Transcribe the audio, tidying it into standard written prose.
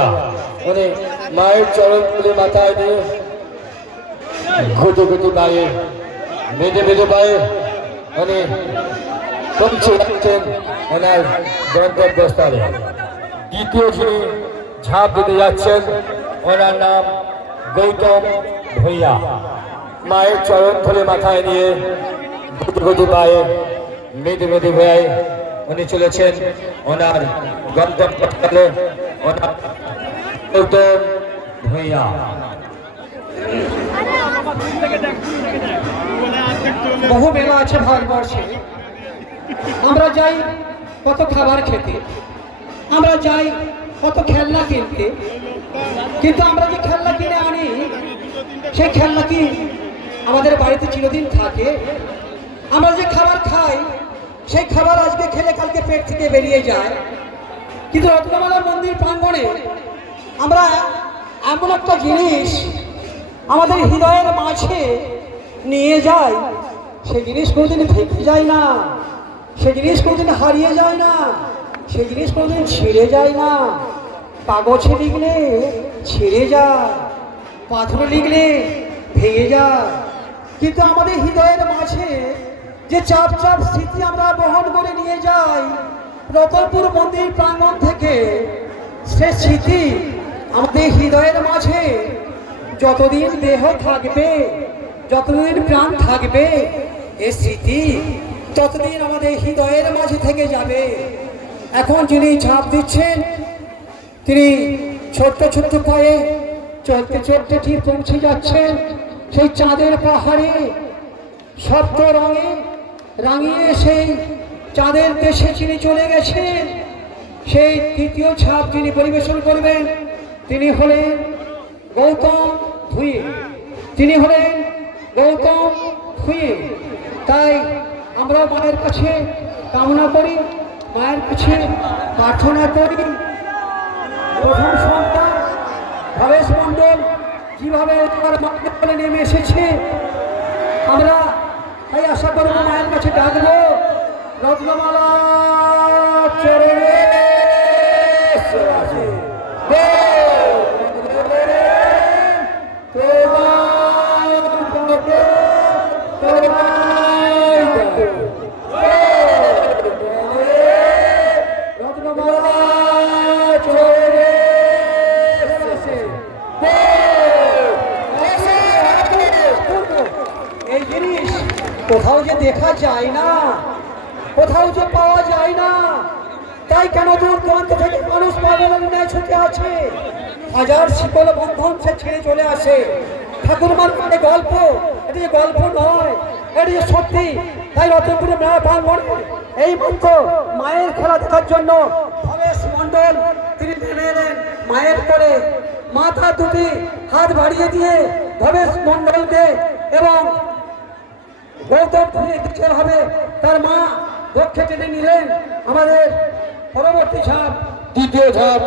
ভূঁইয়া উনি মায়ের চরণ তুলে মাথায় নিয়ে ঘুটে ঘুটে পায়ে মেঝে মেঝে পায়ে উনি পৌঁছে যাচ্ছেন ওনার গন্তব্যস্থলে। দ্বিতীয় যিনি ঝাঁপ দিতে যাচ্ছেন ওনার নাম গৌতম ভূঁইয়া। মায়ের চরণ ধরে মাথায় নিয়ে ঘুটে ঘুটে পায়ে মেঝে মেঝে পায়ে উনি চলেছেন ওনার গন্তব্যস্থলে। ওনার গৌতম ভূঁইয়া। বহু মেলা আছে ভারতবর্ষে। আমরা যাই কত খাবার খেতে, আমরা যাই কত খেলনা কিনতে, কিন্তু আমরা যে খেলনা কিনে আনি সেই খেলনা কি আমাদের বাড়িতে চিরদিন থাকে? আমরা যে খাবার খাই সেই খাবার আজকে খেলে কালকে পেট থেকে বেরিয়ে যায়। কিন্তু রত্নমালা মন্দির প্রাঙ্গণে আমরা এমন একটা জিনিস আমাদের হৃদয়ের মাঝে নিয়ে যাই, সেই জিনিস কোনোদিন থেকে যায় না, সেই জিনিস কোনোদিন হারিয়ে যায় না, সেই জিনিস কোনোদিন ছিঁড়ে যায় না। কাগজে লিখলে ছিঁড়ে যায়, পাথরে লিখলে ভেঙে যায়, কিন্তু আমাদের হৃদয়ের মাঝে যে চাপ চাপ স্মৃতি আমরা বহন করে নিয়ে যাই রতনপুর মন্দির প্রাঙ্গণ থেকে, সে স্মৃতি আমাদের হৃদয়ের মাঝে যতদিন দেহ থাকবে, যতদিন প্রাণ থাকবে, এই স্মৃতি ততদিন আমাদের হৃদয়ের মাঝে থেকে যাবে। এখন যিনি ঝাঁপ দিচ্ছেন তিনি ছোট্ট ছোট্ট পায়ে চলতে চলতে ঠিক পৌঁছে যাচ্ছেন সেই চাঁদের পাহাড়ে। সপ্ত রঙে রাঙিয়ে সেই চাঁদের দেশে যিনি চলে গেছেন, সেই তৃতীয় ঝাঁপ যিনি পরিবেশন করবেন তিনি হলেন গৌতম ভূঁইয়া। তিনি হলেন গৌতম ভূঁইয়া। তাই আমরা মায়ের কাছে কামনা করি, মায়ের কাছে প্রার্থনা করি, প্রথম সন্তান ভবেশ মণ্ডল যেভাবে তার মাকে বলে নেমে এসেছে, আমরা তাই আশা করব মায়ের কাছে ডাকবো রত্নমালা চরণে এই জিনিস কোথাও যে দেখা যায় না, কোথাও যে পাওয়া যায় না, তাই কেন দূর দূরান্ত থেকে মানুষ পাগলের ন্যায় ছুটে আছে। হাজার শিকল বন্ধন সে ছেড়ে চলে আসে। ঠাকুরমার মানে গল্প, এটি যে গল্প নয়, এটি যে সত্যি। তাই রতনপুরে মেলা প্রাঙ্গণে এই মাত্র মায়ের খেলা দেখার জন্য ভবেশ মণ্ডল তিনি নেমে এলেন মায়ের করে। মাথা দুটি হাত বাড়িয়ে দিয়ে ভবেশ মণ্ডলকে এবং গৌতম ভাবে তার মা পক্ষে টেনে নিলেন। আমাদের পরবর্তী ঝাঁপ, দ্বিতীয় ঝাঁপ